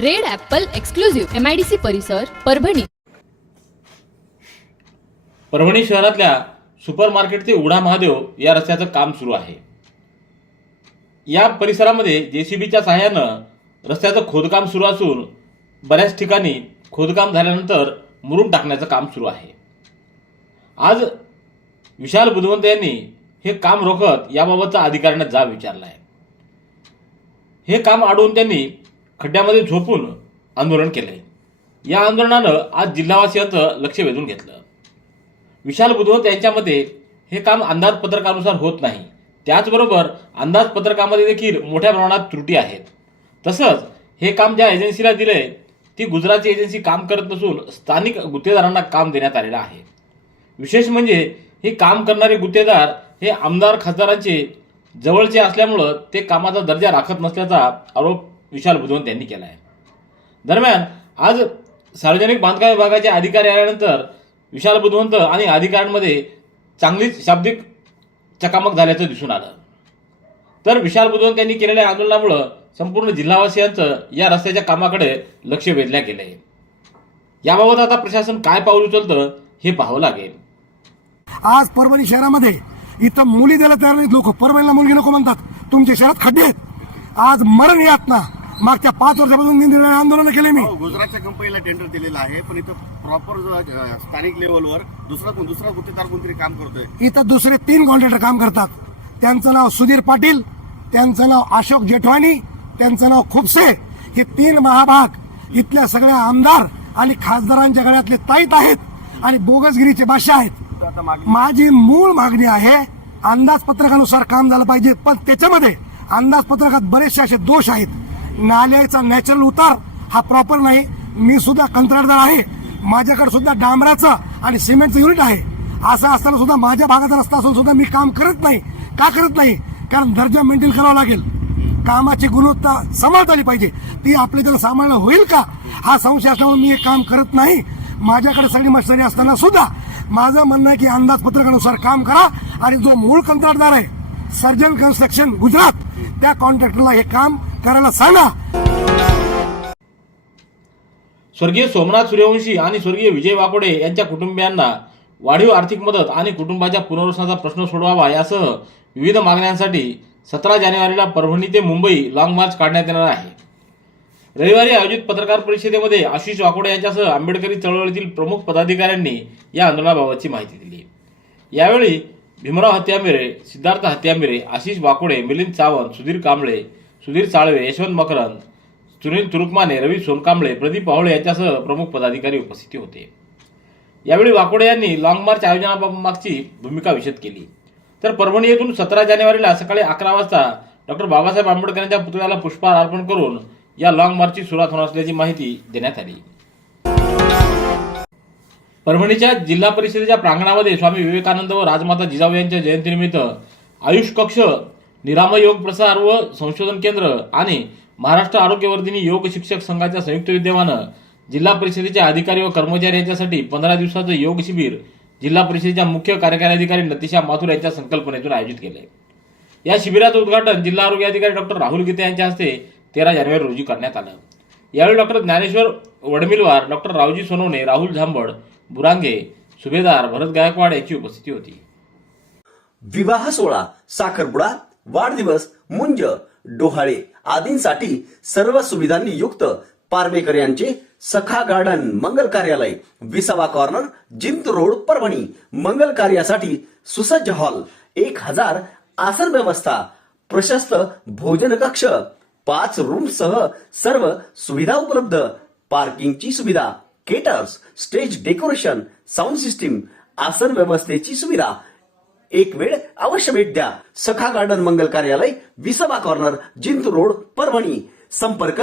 Red Apple exclusive MIDC परिसर परभणी. परभणी शहरातल्या super market ते उघडा महादेव या रस्त्याचं काम सुरू आहे. या परिसरामध्ये जेसीबीच्या सहाय्यानं रस्त्याचं खोदकाम सुरू असून बऱ्याच ठिकाणी खोदकाम झाल्यानंतर मुरून टाकण्याचं काम सुरू आहे. आज विशाल बुधवंत यांनी हे काम रोखत याबाबतचा अधिकाऱ्यांना जाब विचारला आहे हे काम अडवून त्यांनी खड्ड्यामध्ये झोपून आंदोलन केले या आंदोलनानं आज जिल्हावासियांचं लक्ष वेधून घेतलं. विशाल बुधवंत यांच्या मते हे काम अंदाजपत्रकानुसार होत नाही. त्याचबरोबर अंदाजपत्रकामध्ये देखील मोठ्या प्रमाणात त्रुटी आहेत. तसंच हे काम ज्या एजन्सीला दिलंय ती गुजरातची एजन्सी काम करत नसून स्थानिक गुत्तेदारांना काम देण्यात आलेलं आहे. विशेष म्हणजे हे काम करणारे गुत्तेदार हे आमदार खासदारांचे जवळचे असल्यामुळं ते कामाचा दर्जा राखत नसल्याचा आरोप विशाल बुधवंत यांनी केला आहे. दरम्यान आज सार्वजनिक बांधकाम विभागाचे अधिकारी आल्यानंतर विशाल बुधवंत आणि अधिकाऱ्यांमध्ये चांगलीच शाब्दिक चकामक झाल्याचं दिसून आलं. तर विशाल बुधवंत यांनी केलेल्या आंदोलनामुळं संपूर्ण जिल्हावासियांचं या रस्त्याच्या कामाकडे लक्ष वेधल्या गेलंय. याबाबत आता प्रशासन काय पाऊल उचलतं हे पाहावं लागेल. आज परभणी शहरामध्ये इथं मुली द्यायला तयार नाहीत लोक. परभणीला मुलगी नको म्हणतात. तुमच्या शहरात खड्डे आहेत. आज मरण यातना. मागच्या पाच वर्षापासून मी आंदोलन केले मी. हो, गुजरातच्या कंपनीला टेंडर दिलेलं आहे पण इथं प्रॉपर स्थानिक लेवलवर दुसरा कोण दुसरा गुत्तेदार कोणतरी काम करतोय. इथं दुसरे तीन कॉन्ट्रॅक्टर काम करतात. त्यांचं नाव सुधीर पाटील त्यांचं नाव अशोक जेठवानी त्यांचं नाव खुपसे. हे तीन महाभाग इथल्या सगळ्या आमदार आणि खासदारांच्या गळ्यातले ताईत आहेत आणि बोगसगिरीचे बादशाह आहेत. आता माझी मूळ मागणी आहे अंदाजपत्रकानुसार काम झालं पाहिजे पण त्याच्यामध्ये अंदाजपत्रकात बरेचसे असे दोष आहेत. नाल्याचा नॅचरल उतार हा प्रॉपर नाही. मी सुद्धा कंत्राटदार आहे. माझ्याकडे सुद्धा डांबराचं आणि सिमेंटचं युनिट आहे. असं असताना सुद्धा माझ्या भागाचा रस्ता असून सुद्धा मी काम करत नाही. का करत नाही? कारण दर्जा मेंटेन करावा लागेल. कामाची गुणवत्ता सांभाळता आली पाहिजे. ती आपली जर सांभाळणं होईल का? हा संशय असल्यामुळे मी हे काम करत नाही. माझ्याकडे सगळी मशिनरी असताना सुद्धा माझं म्हणणं आहे की अंदाजपत्रकानुसार काम करा आणि जो मूळ कंत्राटदार आहे सर्जन कन्स्ट्रक्शन गुजरात त्या कॉन्ट्रॅक्टरला हे काम करायला सांगा. स्वर्गीय सोमनाथ सूर्यवंशी आणि स्वर्गीय विजय वाकोडे यांच्या कुटुंबियांना वाढीव आर्थिक मदत आणि कुटुंबाच्या पुनर्वसनाचा प्रश्न सोडवावा यासह विविध मागण्यांसाठी सतरा जानेवारीला परभणी ते मुंबई लाँग मार्च काढण्यात येणार आहे. रविवारी आयोजित पत्रकार परिषदेमध्ये आशिष वाकोडे यांच्यासह आंबेडकरी चळवळीतील प्रमुख पदाधिकाऱ्यांनी या आंदोलनाबाबतची माहिती दिली. यावेळी भीमराव हत्यामिरे सिद्धार्थ हत्यामिरे आशिष वाकोडे मिलिंद सावंत सुधीर कांबळे सुधीर साळवे यशवंत मकरंद सुनील तुरुकमाने रवी सोनकांबळे प्रदीप पावळे यांच्यासह प्रमुख पदाधिकारी उपस्थित होते. यावेळी वाकोडे यांनी लाँग मार्च आयोजनामागची भूमिका विशद केली. तर परभणी येथून सतरा जानेवारीला सकाळी अकरा वाजता डॉक्टर बाबासाहेब आंबेडकरांच्या पुतळ्याला पुष्पहार अर्पण करून या लाँग मार्चची सुरुवात होणार असल्याची माहिती देण्यात आली. परभणीच्या जिल्हा परिषदेच्या प्रांगणामध्ये स्वामी विवेकानंद व राजमाता जिजाऊ यांच्या जयंतीनिमित्त आयुष कक्ष निरामय योग प्रसार व संशोधन केंद्र आणि महाराष्ट्र आरोग्यवर्धिनी योग शिक्षक संघाच्या संयुक्त विद्यमानं जिल्हा परिषदेचे अधिकारी व कर्मचारी यांच्यासाठी पंधरा दिवसाचं योग शिबिर जिल्हा परिषदेच्या मुख्य कार्यकारी अधिकारी नतिशा माथुर यांच्या संकल्पनेतून आयोजित केले या शिबिराचं उद्घाटन जिल्हा आरोग्य अधिकारी डॉक्टर राहुल गीते यांच्या हस्ते तेरा जानेवारी रोजी करण्यात आलं. यावेळी डॉक्टर ज्ञानेश्वर वडमिलवार डॉक्टर रावजी सोनवणे राहुल झांबड बुरांगे सुभेदार भरत गायकवाड यांची उपस्थिती होती. विवाह सोहळा साखरपुडा वाढदिवस मुंज डोहाळे आदींसाठी सर्व सुविधांनी युक्त पारमेकर यांचे सखा गार्डन मंगल कार्यालय विसावा कॉर्नर जिंत रोड परभणी मंगल कार्यासाठी सुसज्ज हॉल एक हजार आसन व्यवस्था प्रशस्त भोजन कक्ष पाच रूम सह सर्व सुविधा उपलब्ध. पार्किंगची सुविधा caterers stage decoration sound system आसन व्यवस्थेची सुविधा एक वेळ अवश्य भेट द्या. सखा गार्डन मंगल कार्यालय विसभा कॉर्नर जिंत रोड परभणी. संपर्क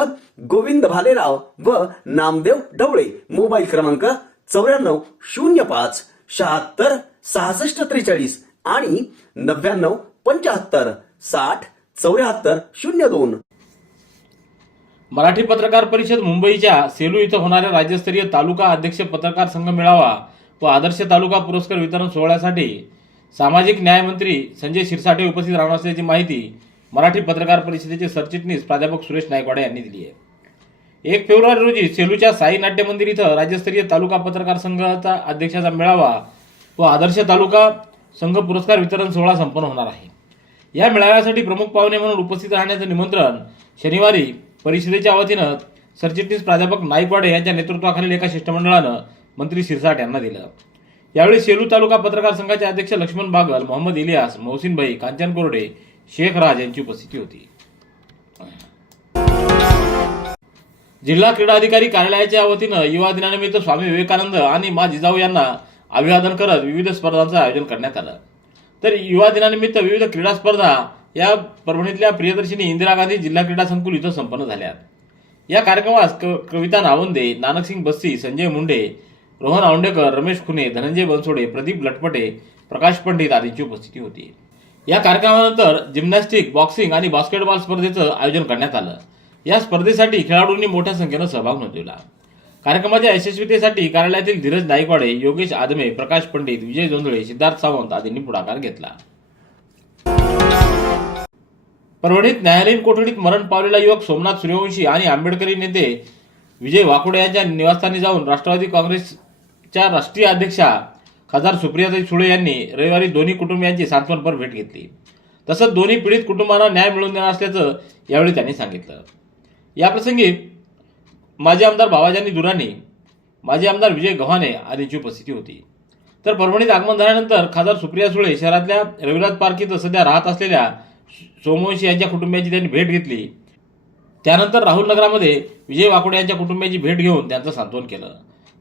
गोविंद भालेराव व नामदेव ढवळे. मोबाईल क्रमांक चौऱ्याण्णव शून्य पाच शहात्तर सहासष्ट त्रेचाळीस आणि नव्याण्णव पंच्याहत्तर साठ चौऱ्याहत्तर शून्य दोन. मराठी पत्रकार परिषद मुंबईच्या सेलू इथं होणाऱ्या राज्यस्तरीय तालुका अध्यक्ष पत्रकार संघ मेळावा व आदर्श तालुका पुरस्कार वितरण सोहळ्यासाठी सामाजिक न्यायमंत्री संजय शिरसाटे उपस्थित राहणार असल्याची माहिती मराठी पत्रकार परिषदेचे सरचिटणीस प्राध्यापक सुरेश नायकवाडे यांनी दिली आहे. एक फेब्रुवारी रोजी सेलूच्या साई नाट्य मंदिर इथं राज्यस्तरीय तालुका पत्रकार संघाचा अध्यक्षाचा मेळावा व आदर्श तालुका संघ पुरस्कार वितरण सोहळा संपन्न होणार आहे. या मेळाव्यासाठी प्रमुख पाहुणे म्हणून उपस्थित राहण्याचं निमंत्रण शनिवारी परिषदेच्या वतीनं सरचिटणीस प्राध्यापक नाईकवाडे यांच्या नेतृत्वाखालील एका शिष्टमंडळानं मंत्री शिरसाट यांना दिलं. यावेळी सेलू तालुका पत्रकार संघाचे अध्यक्ष लक्ष्मण बागल मोहम्मद इलियास मोहसिन भाई कांचन कोरडे शेख राज यांची उपस्थिती होती. जिल्हा क्रीडा अधिकारी कार्यालयाच्या वतीनं युवा दिनानिमित्त स्वामी विवेकानंद आणि मा जिजाऊ यांना अभिवादन करत विविध स्पर्धांचं आयोजन करण्यात आलं. तर युवा दिनानिमित्त विविध क्रीडा स्पर्धा या परभणीतल्या प्रियदर्शिनी इंदिरा गांधी जिल्हा क्रीडा संकुल इथं संपन्न झाल्या या कार्यक्रमास क- कविता नावंदे नानकसिंग बस्सी संजय मुंडे रोहन औंडेकर रमेश खुने धनंजय बनसोडे प्रदीप लटपटे प्रकाश पंडित आदींची उपस्थिती होती. या कार्यक्रमानंतर जिम्नॅस्टिक बॉक्सिंग आणि बास्केटबॉल स्पर्धेचं आयोजन करण्यात आलं. या स्पर्धेसाठी खेळाडूंनी मोठ्या संख्येनं सहभाग नोंदवला. कार्यक्रमाच्या यशस्वीतेसाठी कार्यालयातील धीरज नाईकवाडे योगेश आदमे प्रकाश पंडित विजय जोंधळे सिद्धार्थ सावंत आदींनी पुढाकार घेतला. परभणीत न्यायालयीन कोठडीत मरण पावलेला युवक सोमनाथ सूर्यवंशी आणि आंबेडकरी नेते विजय वाकुडे यांच्या निवासस्थानी जाऊन राष्ट्रवादी काँग्रेस च्या राष्ट्रीय अध्यक्षा खासदार सुप्रियाताई सुळे यांनी रविवारी दोन्ही कुटुंबियांची सांत्वनपर भेट घेतली. तसंच दोन्ही पीडित कुटुंबांना न्याय मिळवून देणार असल्याचं यावेळी त्यांनी सांगितलं. याप्रसंगी माजी आमदार बाबाजानी दुराणी माजी आमदार विजय गव्हाणे आदींची उपस्थिती होती. तर परभणीत आगमन झाल्यानंतर खासदार सुप्रिया सुळे शहरातल्या रविराज पार्क इथं सध्या राहत असलेल्या सोमवंशी यांच्या कुटुंबियांची त्यांनी भेट घेतली. त्यानंतर राहुल नगरामध्ये विजय वाकोडे यांच्या कुटुंबियांची भेट घेऊन त्यांचं सांत्वन केलं.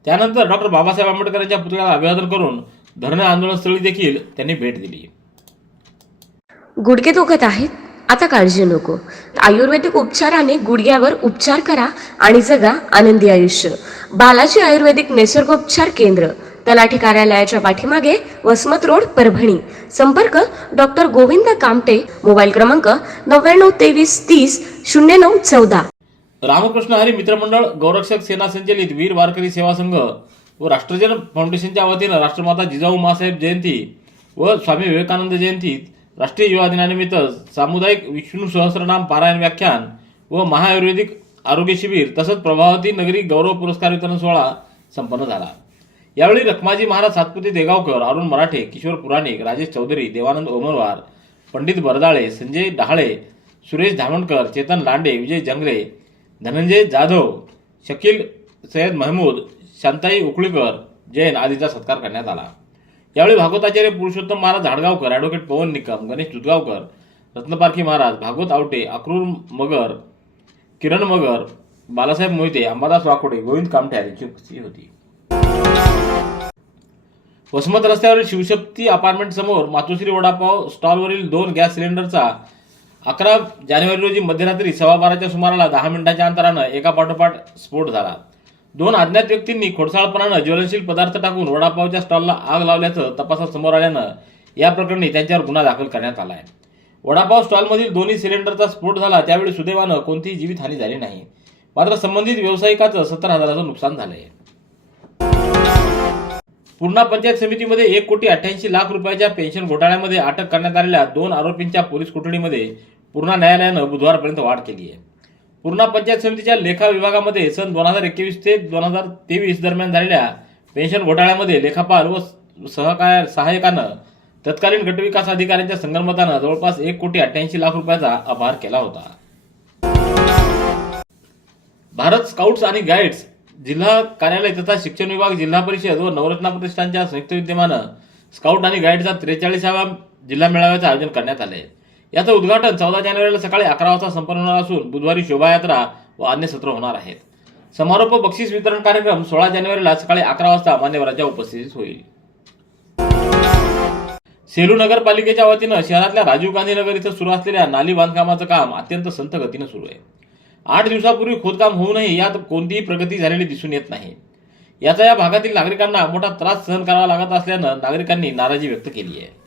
त्यानंतर डॉक्टर बाबासाहेब आंबेडकरांच्या पुतळ्याला अभिवादन करून धरणे आंदोलनस्थळी देखील त्यांनी भेट दिली. गुडघे दुखत आहेत? आता काळजी नको. आयुर्वेदिक उपचाराने गुडघ्यावर उपचार करा आणि जगा आनंदी आयुष्य. बालाजी आयुर्वेदिक निसर्गोपचार केंद्र तलाठी कार्यालयाच्या पाठीमागे वसमत रोड परभणी. संपर्क डॉक्टर गोविंद कामटे मोबाईल क्रमांक नव्याण्णव तेवीस तीस शून्य नऊ चौदा. रामकृष्ण हरी मित्रमंडळ गौरक्षक सेना संचलित वीर वारकरी सेवा संघ व राष्ट्रजन फाउंडेशनच्या वतीनं राष्ट्रमाता जिजाऊ मासाहेब जयंती व स्वामी विवेकानंद जयंतीत राष्ट्रीय युवा दिनानिमित्त सामुदायिक विष्णू सहस्रनाम पारायण व्याख्यान व महाआयुर्वेदिक आरोग्य शिबिर तसंच प्रभावती नगरी गौरव पुरस्कार वितरण सोहळा संपन्न झाला. यावेळी रखमाजी महाराज सातपुते देगावकर अरुण मराठे किशोर पुराणिक राजेश चौधरी देवानंद ओमरवार पंडित बरदाळे संजय डहाळे सुरेश धामणकर चेतन लांडे विजय जंगले धनंजय जाधव शकील सय्यद महमूद शांताई उकळीकर जैन आदीचा सत्कार करण्यात आला. यावेळी भागवताचार्य पुरुषोत्तम महाराज झाडगावकर ॲडव्होकेट पवन निकम गणेश दुधगावकर रत्नपारखी महाराज भागवत आवटे अक्रूर मगर किरण मगर बालासाहेब मोहिते अंबादास वाकोडे गोविंद कामठे यांची उपस्थिती होती. वसमत रस्त्यावरील शिवशक्ती अपार्टमेंट समोर मातोश्री वडापाव स्टॉलवरील दोन गॅस सिलेंडरचा अकरा जानेवारी रोजी मध्यरात्री सव्वा बाराच्या सुमाराला दहा मिनिटांच्या अंतरानं एका पाठोपाठ स्फोट झाला. दोन अज्ञात व्यक्तींनी खोडसाळपणानं ज्वलनशील पदार्थ टाकून वडापावच्या स्टॉलला आग लावल्याचं तपासात समोर आल्यानं या प्रकरणी त्यांच्यावर गुन्हा दाखल करण्यात आला आहे वडापाव स्टॉलमधील दोन्ही सिलेंडरचा स्फोट झाला त्यावेळी सुदैवानं कोणतीही जीवितहानी झाली नाही. मात्र संबंधित व्यावसायिकाचं सत्तर हजाराचं नुकसान झालंय. पूर्णा पंचायत समितीमध्ये एक कोटी अठ्ठ्याऐंशी लाख रुपयाच्या पेन्शन घोटाळ्यामध्ये अटक करण्यात आलेल्या दोन आरोपींच्या पोलीस कोठडीमध्ये पूर्णा न्यायालयानं बुधवारपर्यंत वाढ केली आहे. पूर्णा पंचायत समितीच्या लेखा विभागामध्ये सन दोन हजार एकवीस ते दोन हजार तेवीस दरम्यान झालेल्या पेन्शन घोटाळ्यामध्ये लेखापाल व सहकार सहाय्यकानं तत्कालीन गटविकास अधिकाऱ्यांच्या संगनमतानं जवळपास एक कोटी अठ्ठ्याऐंशी लाख रुपयाचा अपहार केला होता. भारत स्काउट्स आणि गाईड्स जिल्हा कार्यालय तथा शिक्षण विभाग जिल्हा परिषद व नवरत्ना प्रतिष्ठानच्या संयुक्त विद्यमानं स्काउट आणि गाईडचा त्रेचाळीसाव्या जिल्हा मेळाव्याचं आयोजन करण्यात आले याचं उद्घाटन चौदा जानेवारीला सकाळी अकरा वाजता संपन्न होणार असून बुधवारी शोभायात्रा व अन्य सत्र होणार आहेत. समारोप बक्षीस वितरण कार्यक्रम सोळा जानेवारीला सकाळी अकरा वाजता मान्यवरांच्या उपस्थितीत होईल. सेलू नगरपालिकेच्या वतीनं शहरातल्या राजीव गांधी नगर इथं सुरू असलेल्या नाली बांधकामाचं काम अत्यंत संथ गतीनं सुरू आहे. आठ दिवसापूर्वी खोदकाम होऊनही यात कोणतीही प्रगती झालेली दिसून येत नाही. याचा या भागातील नागरिकांना मोठा त्रास सहन करावा लागत असल्यानं नागरिकांनी नाराजी व्यक्त केली आहे.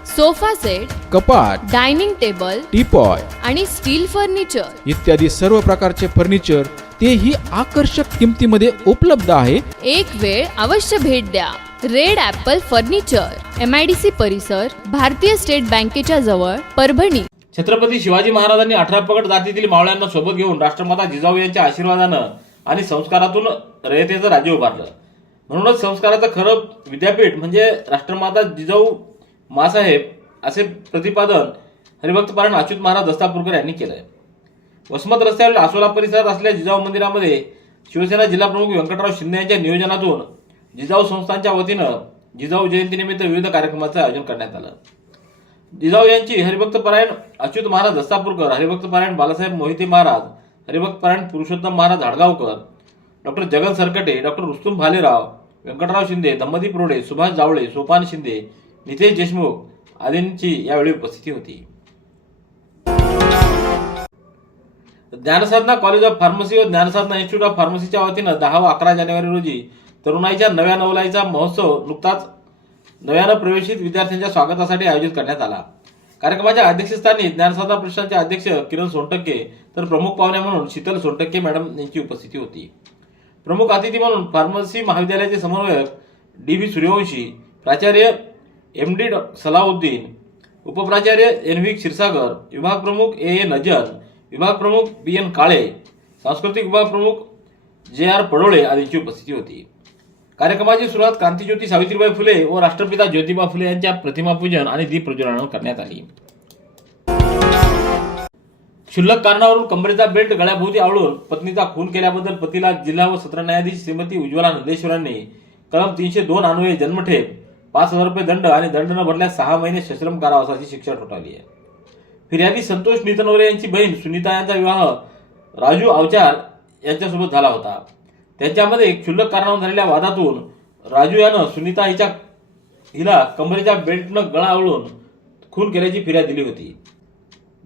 sofa set कपाट डायनिंग टेबल टीपॉय आणि स्टील फर्निचर. इत्यादी सर्व प्रकारचे फर्निचर तेही आकर्षक किमतीमध्ये उपलब्ध आहे. एक वेळ अवश्य भेट द्या. Red Apple furniture M I D C परिसर भारतीय स्टेट बँकेच्या जवळ परभणी. छत्रपती शिवाजी महाराजांनी अठरा पगड जातीतील मावळ्यांना सोबत घेऊन राष्ट्रमाता जिजाऊ यांच्या आशीर्वादानं आणि संस्कारातून रयतेचं राज्य उभारलं. म्हणूनच संस्काराचं खरं विद्यापीठ म्हणजे राष्ट्रमाता जिजाऊ मासाहेब असे प्रतिपादन हरिभक्तपारायण अच्युत महाराज दस्तापूरकर यांनी केलंय. वसमत रस्त्यावरील आसोला परिसरात असलेल्या जिजाऊ मंदिरामध्ये शिवसेना जिल्हाप्रमुख व्यंकटराव शिंदे यांच्या नियोजनातून जिजाऊ संस्थांच्या वतीनं जिजाऊ जयंतीनिमित्त विविध कार्यक्रमाचं आयोजन करण्यात आलं. जिजाऊ यांची हरिभक्त परायण अच्युत महाराज दस्तापूरकर हरिभक्तपरायण बालासाहेब मोहिते महाराज हरिभक्त परायण पुरुषोत्तम महाराज हडगावकर डॉक्टर जगन सरकटे डॉक्टर रुस्तुम भालेराव व्यंकटराव शिंदे दम्मदी प्रोडे सुभाष जावळे सोपान शिंदे नितेश देशमुख आदींची यावेळी उपस्थिती होती. ज्ञानसाधना कॉलेज ऑफ फार्मसी व ज्ञानसाधना इन्स्टिट्यूट ऑफ फार्मसीच्या वतीनं दहा व अकरा जानेवारी रोजी तरुणाईच्या नव्या नवलाईचा महोत्सव नुकताच नव्यानं प्रवेशित विद्यार्थ्यांच्या स्वागतासाठी आयोजित करण्यात आला. कार्यक्रमाच्या अध्यक्षस्थानी ज्ञानसाधना प्रतिष्ठानचे अध्यक्ष किरण सोनटक्के तर प्रमुख पाहुण्या म्हणून शीतल सोनटक्के मॅडम यांची उपस्थिती होती. प्रमुख अतिथी म्हणून फार्मसी महाविद्यालयाचे समन्वयक डी व्ही सूर्यवंशी प्राचार्य एम डी सलाउद्दीन उपप्राचार्य एन व्ही क्षीरसागर विभाग प्रमुख ए ए नजर विभाग प्रमुख बी एन काळे सांस्कृतिक विभाग प्रमुख जे आर पडोळे आदींची उपस्थिती होती. कार्यक्रमाची सुरुवात क्रांतीज्योती सावित्रीबाई फुले व राष्ट्रपिता ज्योतिबा फुले यांच्या प्रतिमापूजन आणि दीप प्रज्वलन करण्यात आली. क्षुल्लक कारणावरून कमरेचा बेल्ट गळ्याभोवती आवळून पत्नीचा खून केल्याबद्दल पतीला जिल्हा व सत्र न्यायाधीश श्रीमती उज्ज्वला नंदेश्वरांनी कलम तीनशे दोन अन्वये जन्मठेप पाच हजार रुपये दंड आणि दंड न भरल्यास सहा महिने सश्रम कारावासाची शिक्षा ठोठावली आहे. फिर्यादी संतोष नितनवरे यांची बहीण सुनीता यांचा विवाह राजू अवचार यांच्यासोबत झाला होता. त्यांच्यामध्ये क्षुल्लक कारणावर झालेल्या वादातून राजू यानं सुनीता हिच्या हिला कमरेच्या बेल्टनं गळा आवळून खून केल्याची फिर्याद दिली होती.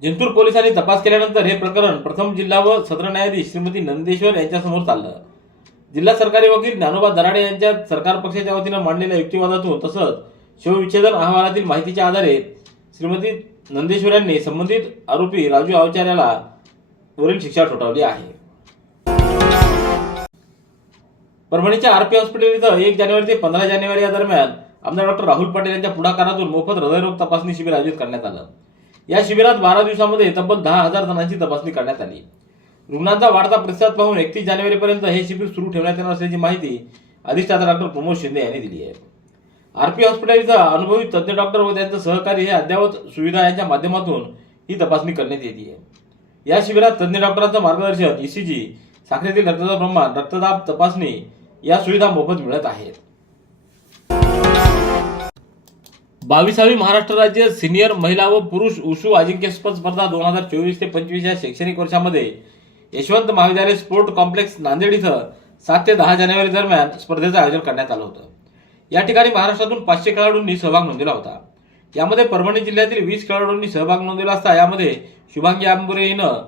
जिंतूर पोलिसांनी तपास केल्यानंतर हे प्रकरण प्रथम जिल्हा व सत्र न्यायाधीश श्रीमती नंदेश्वर यांच्यासमोर चाललं. जिल्हा सरकारी वकील ज्ञानोबा दराडे यांच्या सरकार पक्षाच्या वतीनं मांडलेल्या युक्तिवादातून तसंच शवविच्छेदन अहवालातील माहितीच्या आधारे श्रीमती नंदेश्वर यांनी संबंधित आरोपी राजू अवचार्याला वरील शिक्षा ठोठावली आहे. परभणीच्या आरपी हॉस्पिटल इथं एक जानेवारी ते पंधरा जानेवारी या दरम्यान आमदार डॉक्टर राहुल पाटील यांच्या पुढाकारातून मोफत हृदयरोग तपासणी शिबिर आयोजित करण्यात आलं. या शिबिरात बारा दिवसामध्ये तब्बल दहा हजार जणांची तपासणी करण्यात आली. रुग्णांचा वाढता प्रतिसाद पाहून एकतीस जानेवारीपर्यंत हे शिबिर सुरू ठेवण्यात येणार असल्याची माहिती अधिष्ठाता डॉक्टर प्रमोद शिंदे यांनी दिली आहे. आरपी हॉस्पिटल इथं अनुभवी तज्ज्ञ डॉक्टर व त्यांचं सहकारी हे अद्ययावत सुविधा यांच्या माध्यमातून ही तपासणी करण्यात येते आहे. या शिबिरात तज्ज्ञ डॉक्टरांचं मार्गदर्शन ईसीजी साखरेतील रक्ताचं प्रमाण रक्तदाब तपासणी या सुविधा मोफत मिळत आहेत. बावीसावी महाराष्ट्र राज्य सिनियर महिला व पुरुष उशू अजिंक्यपद स्पर्धा दोन हजार चोवीस ते पंचवीस या शैक्षणिक वर्षामध्ये यशवंत महाविद्यालय स्पोर्ट कॉम्प्लेक्स नांदेड इथं सात ते दहा जानेवारी दरम्यान स्पर्धेचं आयोजन करण्यात आलं होतं. या ठिकाणी महाराष्ट्रातून पाचशे खेळाडूंनी सहभाग नोंदवला होता. यामध्ये परभणी जिल्ह्यातील वीस खेळाडूंनी सहभाग नोंदवला असता यामध्ये शुभांगी आंबुरे हिनं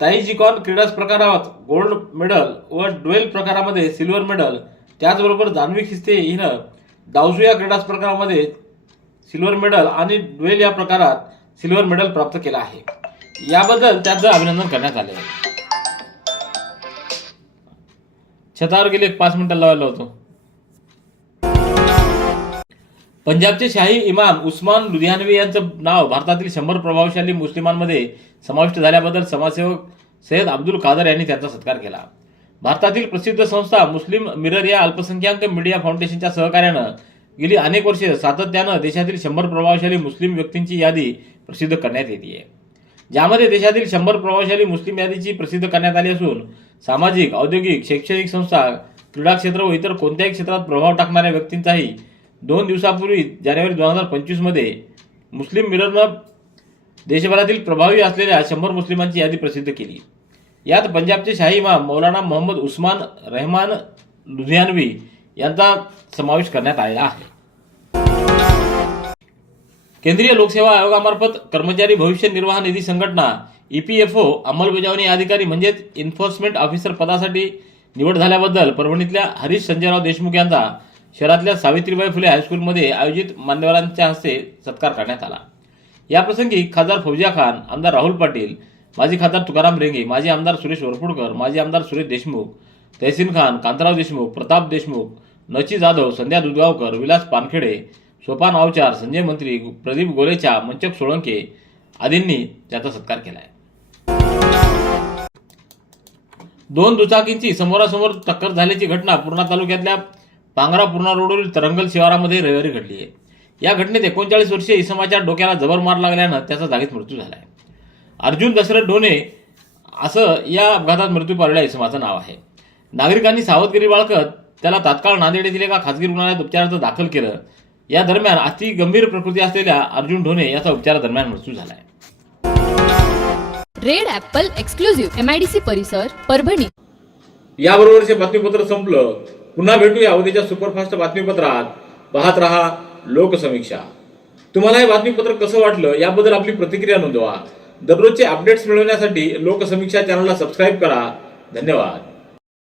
ताईजिकॉन क्रीडा प्रकारात गोल्ड मेडल व ड्वेल प्रकारामध्ये सिल्वर मेडल त्याचबरोबर जान्हवी खिस्ते हिनं दावसू या क्रीडा प्रकारामध्ये सिल्वर मेडल आणि ड्वेल या प्रकारात सिल्वर मेडल प्राप्त केलं आहे. याबद्दल त्यांचं अभिनंदन करण्यात आले छतावर गेले पाच मिनिटं लावायला होतो. पंजाबचे शाही इमाम उस्मान लुधियानवी यांचं नाव भारतातील शंभर प्रभावशाली मुस्लिमांमध्ये समाविष्ट झाल्याबद्दल समाजसेवक सय्यद अब्दुल कादर यांनी त्यांचा सत्कार केला. भारतातील प्रसिद्ध संस्था मुस्लिम मिरर या अल्पसंख्याक मीडिया फाउंडेशनच्या सहकार्यानं गेली अनेक वर्षे सातत्यानं देशातील शंभर प्रभावशाली मुस्लिम व्यक्तींची यादी प्रसिद्ध करण्यात येते ज्यामध्ये देशातील शंभर प्रभावशाली मुस्लिम यादीची प्रसिद्ध करण्यात आली असून सामाजिक औद्योगिक शैक्षणिक संस्था क्रीडा क्षेत्र व इतर कोणत्याही क्षेत्रात प्रभाव टाकणाऱ्या व्यक्तींचाही दोन दिवसापूर्वी जानेवारी दोन हजार पंचवीसमध्ये मुस्लिम मिररनं देशभरातील प्रभावी असलेल्या शंभर मुस्लिमांची यादी प्रसिद्ध केली. यात पंजाबचे शाही इमाम मौलाना मोहम्मद उस्मान रहमान लुधियानवी यांचा समावेश करण्यात आलेला आहे. केंद्रीय लोकसेवा आयोगामार्फत कर्मचारी भविष्य निर्वाह निधी संघटना ईपीएफओ अंमलबजावणी अधिकारी म्हणजेच एन्फोर्समेंट ऑफिसर पदासाठी निवड झाल्याबद्दल परभणीतल्या हरीश संजयराव देशमुख यांचा शहरातल्या सावित्रीबाई फुले हायस्कूलमध्ये आयोजित मान्यवरांच्या हस्ते सत्कार करण्यात आला. याप्रसंगी खासदार फौजिया खान आमदार राहुल पाटील माजी खासदार तुकाराम रेंगे माजी आमदार सुरेश वरपुडकर माजी आमदार सुरेश देशमुख तहसीन खान कांतराव देशमुख प्रताप देशमुख नची जाधव संध्या दुधगावकर विलास पानखेडे सोपान अवचार संजय मंत्री प्रदीप गोलेच्या मंचक सोळंके आदींनी त्याचा सत्कार केलाय. दोन दुचाकींची समोरासमोर टक्कर झाल्याची घटना पूर्णा तालुक्यातल्या पांगरा पूर्णा रोडवरील तरंगल शिवारामध्ये रविवारी घडली आहे. या घटनेत एकोणचाळीस वर्षीय इसमाच्या डोक्याला जबर मार लागल्यानं त्याचा जागीच मृत्यू झाला आहे अर्जुन दशरथ ढोणे असं या अपघातात मृत्यू पावलेल्या इसमाचं नाव आहे. नागरिकांनी सावधगिरी बाळगत त्याला तात्काळ नांदेड येथील एका खासगी रुग्णालयात उपचारार्थ दाखल केलं. या दरम्यान अति गंभीर प्रकृती असलेल्या अर्जुन ढोणे याचा उपचारादरम्यान मृत्यू झाला आहे Red Apple exclusive M I D C परिसर परभणी. याबरोबरचे बातमीपत्र संपलं. पुन्हा भेटूया उद्याच्या सुपरफास्ट बातमीपत्रात. पाहत रहा लोकसमीक्षा. तुम्हाला हे बातमीपत्र कसं वाटलं याबद्दल आपली प्रतिक्रिया नोंदवा. दररोजचे अपडेट्स मिळवण्यासाठी लोकसमीक्षा चॅनलला सबस्क्राईब करा. धन्यवाद.